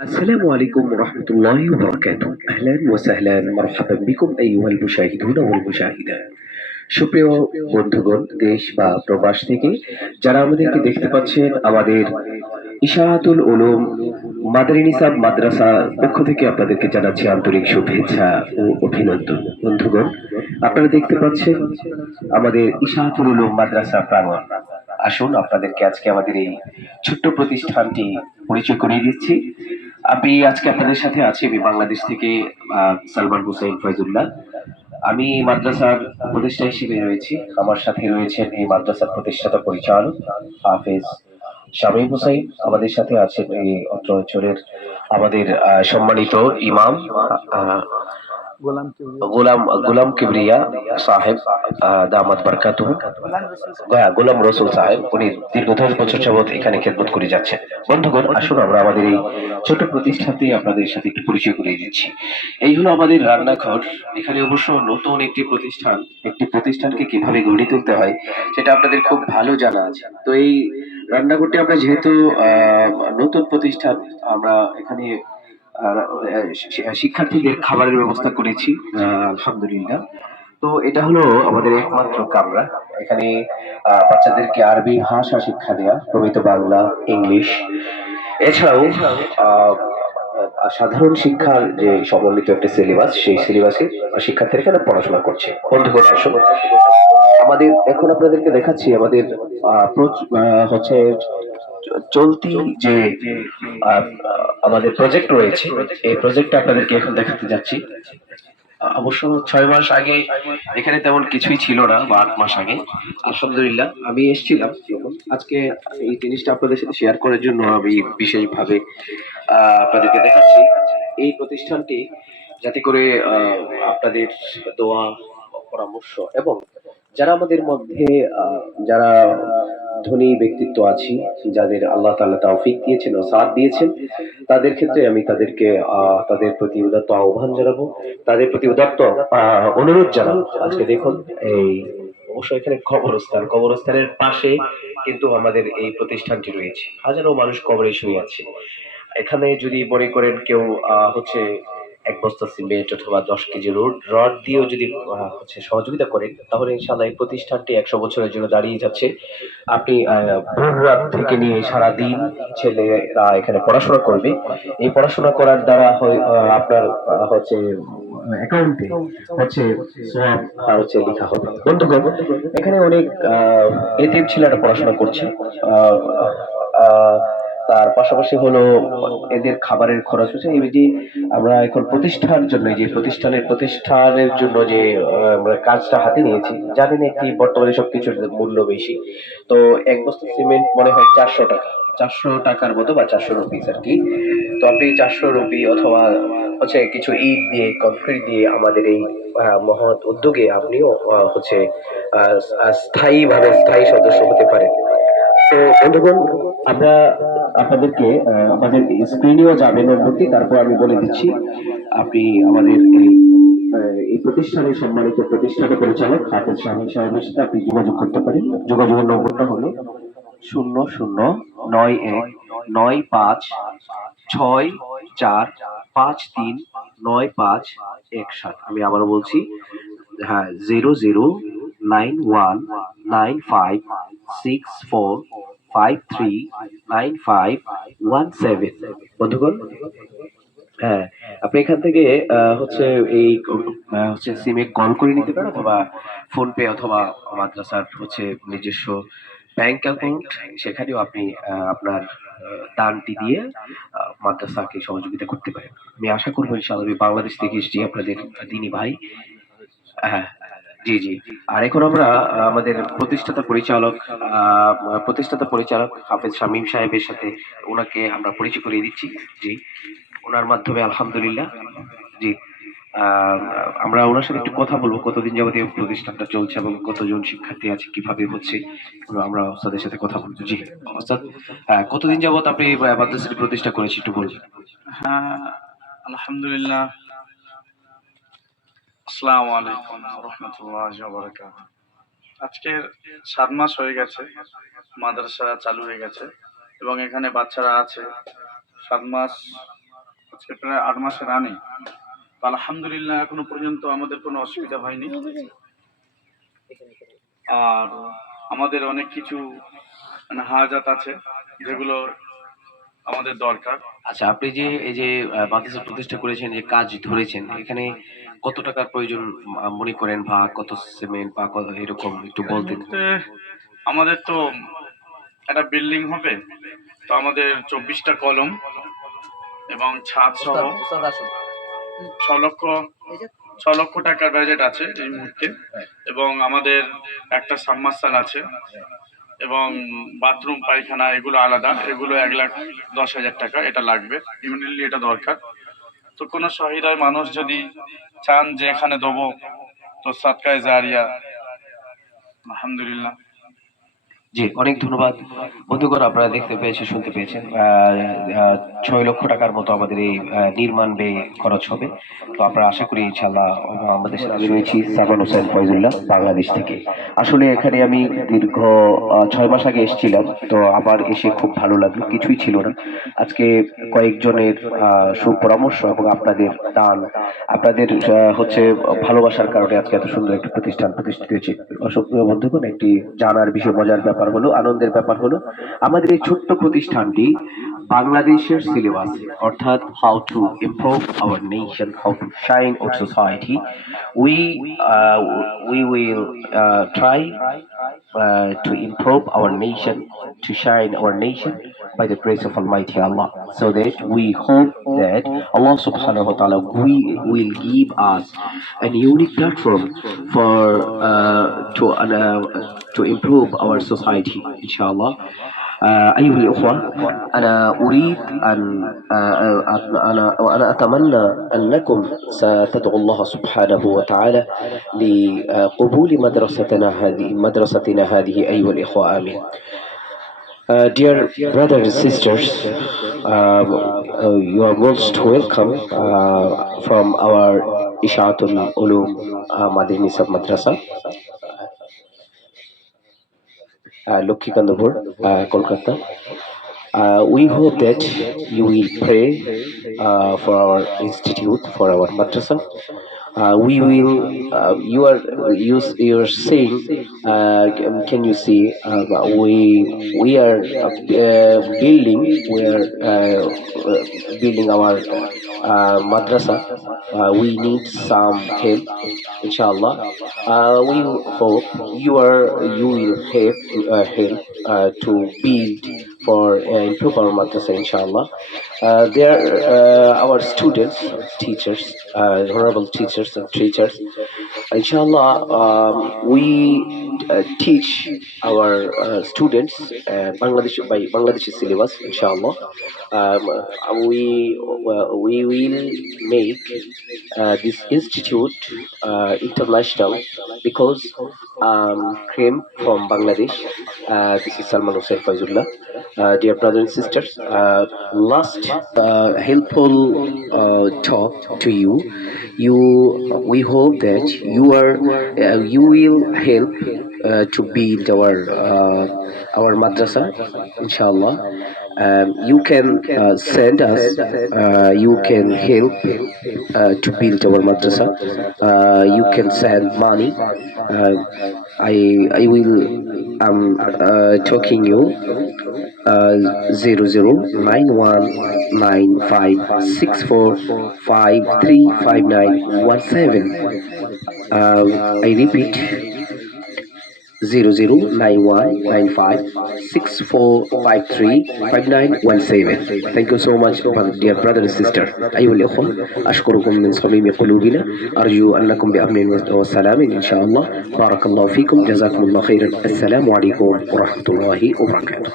السلام عليكم ورحمة الله وبركاته أهلا وسهلا مرحبا بكم أيها المشاهدون والمشاهدات সুপ্রিয় বন্ধুগণ দেশ বা প্রবাস থেকে যারা আমাদেরকে দেখতে পাচ্ছেন আমাদের ইশাআতুল উলুম মাদানী নিসাব মাদ্রাসার পক্ষ থেকে আপনাদেরকে জানাচ্ছি আন্তরিক শুভেচ্ছা ও অভিনন্দন। বন্ধুগণ, আপনারা দেখতে পাচ্ছেন আমাদের ইশাআতুল উলুম মাদ্রাসা প্রাঙ্গণ। আসুন আপনাদেরকে আজকে আমাদের এই ছোট্ট প্রতিষ্ঠানটি পরিচয় করিয়ে দিচ্ছি। আমি আজকে আপনাদের সাথে আছি, আমি বাংলাদেশ থেকে সালমান হুসাইন ফয়জুল্লাহ। আমি এই মাদ্রাসার উপদেষ্টা হিসেবে রয়েছি। আমার সাথে রয়েছেন এই মাদ্রাসার প্রতিষ্ঠাতা পরিচালক হাফেজ শামীম হুসাইন। আমাদের সাথে আছেন এই অত্র অঞ্চলের আমাদের সম্মানিত ইমাম আহ, গোলাম গোলাম কিবরিয়া সাহেব, দামাত বারকাতুহু। হ্যাঁ, গোলাম রসুল সাহেব, উনি দীর্ঘ 10 বছর যাবৎ এখানে খেদমত করে যাচ্ছেন। বন্ধুগণ, আসুন আমরা আমাদের এই ছোট প্রতিষ্ঠানটি আপনাদের সাথে একটু পরিচয় করিয়ে দিচ্ছি। এই হলো আমাদের রান্নাঘর। এখানে অবশ্য নতুন একটি প্রতিষ্ঠানকে কিভাবে গড়ে তুলতে হয় সেটা আপনাদের খুব ভালো জানা আছে। তো এই রান্নাঘরটি আমরা যেহেতু নতুন প্রতিষ্ঠান, আমরা এখানে শিক্ষার্থীদের খাবারের ব্যবস্থা করেছি, আলহামদুলিল্লাহ। তো এটা হলো আমাদের একমাত্র কামরা। এখানে বাচ্চাদেরকে আরবি ভাষা শিক্ষা দেয়া, প্রমিত বাংলা, ইংলিশ, এছাড়াও আহ, সাধারণ শিক্ষার যে সমন্বিত একটা সিলেবাস, সেই সিলেবাসে শিক্ষার্থীরা এখানে পড়াশোনা করছে। বন্ধুগণ, আসুন আমাদের এখন আপনাদেরকে দেখাচ্ছি আমাদের হচ্ছে চলতি যে আহ, আমাদের প্রজেক্ট রয়েছে, এই প্রজেক্টটা আপনাদেরকে এখন দেখাতে যাচ্ছি। অবশ্য 6 মাস আগে এখানে তেমন কিছুই ছিল না, বা 8 মাস আগে আলহামদুলিল্লাহ আমি এসেছিলাম যখন। আজকে এই জিনিসটা আপনাদের সাথে শেয়ার করার জন্য আমি বিশেষভাবে আপনাদেরকে দেখাচ্ছি এই প্রতিষ্ঠানটি, যাতে করে আপনাদের দোয়া, পরামর্শ এবং যারা আমাদের মধ্যে যারা ধনী ব্যক্তিত্ব আছে, যাদের আল্লাহ তাআলা তৌফিক দিয়েছেন ও সাথ দিয়েছেন, তাদের ক্ষেত্রে আমি তাদেরকে তাদের প্রতি উদাত্ত আহ্বান জানাবো, তাদের প্রতি উদাত্ত অনুরোধ জানাবো। আজকে দেখুন এই অবশ্য এখানে কবরস্থানের পাশে কিন্তু আমাদের এই প্রতিষ্ঠানটি রয়েছে। হাজারো মানুষ কবরে শুয়ে আছে। এখানে যদি মনে করেন কেউ হচ্ছে 1 বস্তা সিমেন্ট অথবা 10 কেজি রড দিয়েও যদি হচ্ছে সহযোগিতা করেন, তাহলে ইনশাল্লাহ এই প্রতিষ্ঠানটি 100 বছরের জন্য দাঁড়িয়ে যাচ্ছে। আপনি ভোর রাত থেকে নিয়ে সারা দিন ছেলেরা এখানে পড়াশোনা করবে। এই পড়াশোনা করার দ্বারা আপনার হচ্ছে অ্যাকাউন্টে হচ্ছে সওয়াব হচ্ছে লেখা হবে। বন্ধুগণ, এখানে অনেক এতিম ছেলেরা পড়াশোনা করছে। আহ, আহ, তার পাশাপাশি হলো এদের খাবারের খরচ হচ্ছে এই যে আমরা এখন প্রতিষ্ঠানের জন্য যে আমরা কাজটা হাতে নিয়েছি, জানেন একটি বর্তমানে সবকিছুর মূল্য বেশি। তো 1 বস্তা সিমেন্ট মনে হয় 400 টাকা, 400 টাকার মতো, বা 400 রুপিস আর কি। তো আপনি 400 রুপি অথবা হচ্ছে কিছু ইট দিয়ে, কনক্রিট দিয়ে আমাদের এই মহৎ উদ্যোগে আপনিও হচ্ছে স্থায়ী সদস্য হতে পারেন। তো বন্ধুগণ, আমরা আপনাদেরকে আমাদের স্ক্রিনেও যাবে নম্বরটি, তারপর আমি বলে দিচ্ছি। আপনি আমাদের এই প্রতিষ্ঠানের সম্মানিত প্রতিষ্ঠাতা পরিচালক হাফেজ শামীম সাহেবের সাথে আপনি যোগাযোগ করতে পারেন। যোগাযোগের নম্বরটা হলো 00919564539517। আমি আবারও বলছি, হ্যাঁ, 00919564539517। বন্ধুগণ, হ্যাঁ, আপনি এখান থেকে হচ্ছে এই হচ্ছে সিমে কল করে নিতে পারেন, অথবা ফোন পে অথবা মাদ্রাসার হচ্ছে নিজস্ব ব্যাংক অ্যাকাউন্ট, সেখানেও আপনি আপনার দানটি দিয়ে মাদ্রাসাকে সহযোগিতা করতে পারেন। আমি আশা করবো ইনশাআল্লাহ, আমি বাংলাদেশ থেকে এসেছি আপনাদের দিনী ভাই। হ্যাঁ, জি, জি। আর এখন আমরা আমাদের প্রতিষ্ঠাতা পরিচালক হাফেজ শামীম সাহেবের সাথে উনাকে আমরা পরিচয় করিয়ে দিচ্ছি। জি, উনার মাধ্যমে আলহামদুলিল্লাহ। জি, আহ, আমরা ওনার সাথে একটু কথা বলবো, কতদিন যাবত এই প্রতিষ্ঠানটা চলছে এবং কতজন শিক্ষার্থী আছে, কিভাবে হচ্ছে। আমরা ওস্তাদের সাথে কথা বলবো। জি ওস্তাদ, কতদিন যাবত আপনি এই মাদ্রাসাটি প্রতিষ্ঠা করেছি একটু বলবেন? হ্যাঁ, আলহামদুলিল্লাহ। আসসালামু আলাইকুম রহমতুল্লাহি ওয়া বারাকাতুহু। আজকের 7 মাস হয়ে গেছে মাদ্রাসা চালু হয়ে গেছে, এবং এখানে বাচ্চারা আছে। 7 মাস আজকে প্রায় 8 মাসে রানি। তো আলহামদুলিল্লাহ এখনো পর্যন্ত আমাদের কোনো অসুবিধা হয়নি। আর আমাদের অনেক কিছু মানে হাজাত আছে যেগুলো আমাদের দরকার। আচ্ছা, আপনি যে এই যে মাদ্রাসা প্রতিষ্ঠা করেছেন, যে কাজ ধরেছেন, এখানে কত টাকার প্রয়োজন মনে করেন, বা কত সিমেন্ট বা কত এরকম একটু এই বলতেন? মুহূর্তে আমাদের তো একটা বিল্ডিং হবে, তো আমাদের 24টা কলম এবং ছাদ সহ 6 লক্ষ 6 লক্ষ টাকার বাজেট আছে এই মুহূর্তে। এবং আমাদের একটা সাবমার্সাল আছে এবং বাথরুম পায়খানা এগুলো আলাদা, এগুলো 1,10,000 টাকা, এটা লাগবে ইমিডিয়েটলি, এটা দরকার। তো কোনো সহিদার মানুষ যদি চান যে এখানে দেবো, তো সাদকায়ে জারিয়া, আলহামদুলিল্লাহ। জি, অনেক ধন্যবাদ। বন্ধুগণ, আপনারা দেখতে পেয়েছেন, শুনতে পেয়েছেন, 6 লক্ষ টাকার মতো আমাদের এই নির্মাণ ব্যয় খরচ হবে। তো আমরা আশা করি ইনশাআল্লাহ আমাদের সাথে আমি রয়েছি সালমান হোসেন ফয়জুল্লাহ, বাংলাদেশ থেকে। আসলে এখানে আমি দীর্ঘ 6 মাস আগে এসেছিলাম, তো আমার এসে খুব ভালো লাগলো, কিছুই ছিল না। আজকে কয়েকজনের সুপরামর্শ এবং আপনাদের দান, আপনাদের হচ্ছে ভালোবাসার কারণে আজকে এত সুন্দর একটি প্রতিষ্ঠান প্রতিষ্ঠিত হয়েছে। অসংখ্য বন্ধুগণ, একটি জানার বিষয়, মজার ব্যাপার হলো, আনন্দের ব্যাপার হলো, আমাদের এই ছোট্ট প্রতিষ্ঠানটি বাংলাদেশের সিলেবাস, অর্থাৎ how to improve hour nation, how to shine our society, we we will try to improve our nation, to shine our nation by the grace of Almighty Allah. So that we hope that Allah subhanahu wa ta'ala will give us a unique platform for to improve our society, inshallah. أيها الأخوة، أنا أريد أن وأنا أتمنى أنكم ستدعو الله سبحانه وتعالى لقبول مدرستنا هذه أيها الإخوة، آمين. Dear brothers and sisters, you are most welcome from our Ishaatul Ulum Madani Sab Madrasa, Lokkikandapur, Kolkata. We hope that you will pray for our institute, for our madrasa. We will. You're saying. Can you see? We are building. We are building our madrasa. We need some help, inshallah. We hope you will help to build for improve our madrasa, inshallah. There our students, teachers, honorable teachers and teachers, inshallah. We teach our students by Bangladeshi syllabus, inshallah. We will make this institute international, because came from Bangladesh. This is Salman Hussain Faizullah. Dear brothers and sisters, last helpful talk to you. We hope that you will help to build our madrasa, inshallah. You can send us. You can help to build our madrasa. You can send money. I will talking you 00919564535917. I repeat, 00919564535917. Thank you so much, dear brother and sister. أيها الإخوة، أشكركم من صميم قلوبنا. أرجو أنكم بأمن وسلام إن شاء الله. بارك الله فيكم، جزاكم الله خيرا. السلام عليكم ورحمة الله وبركاته.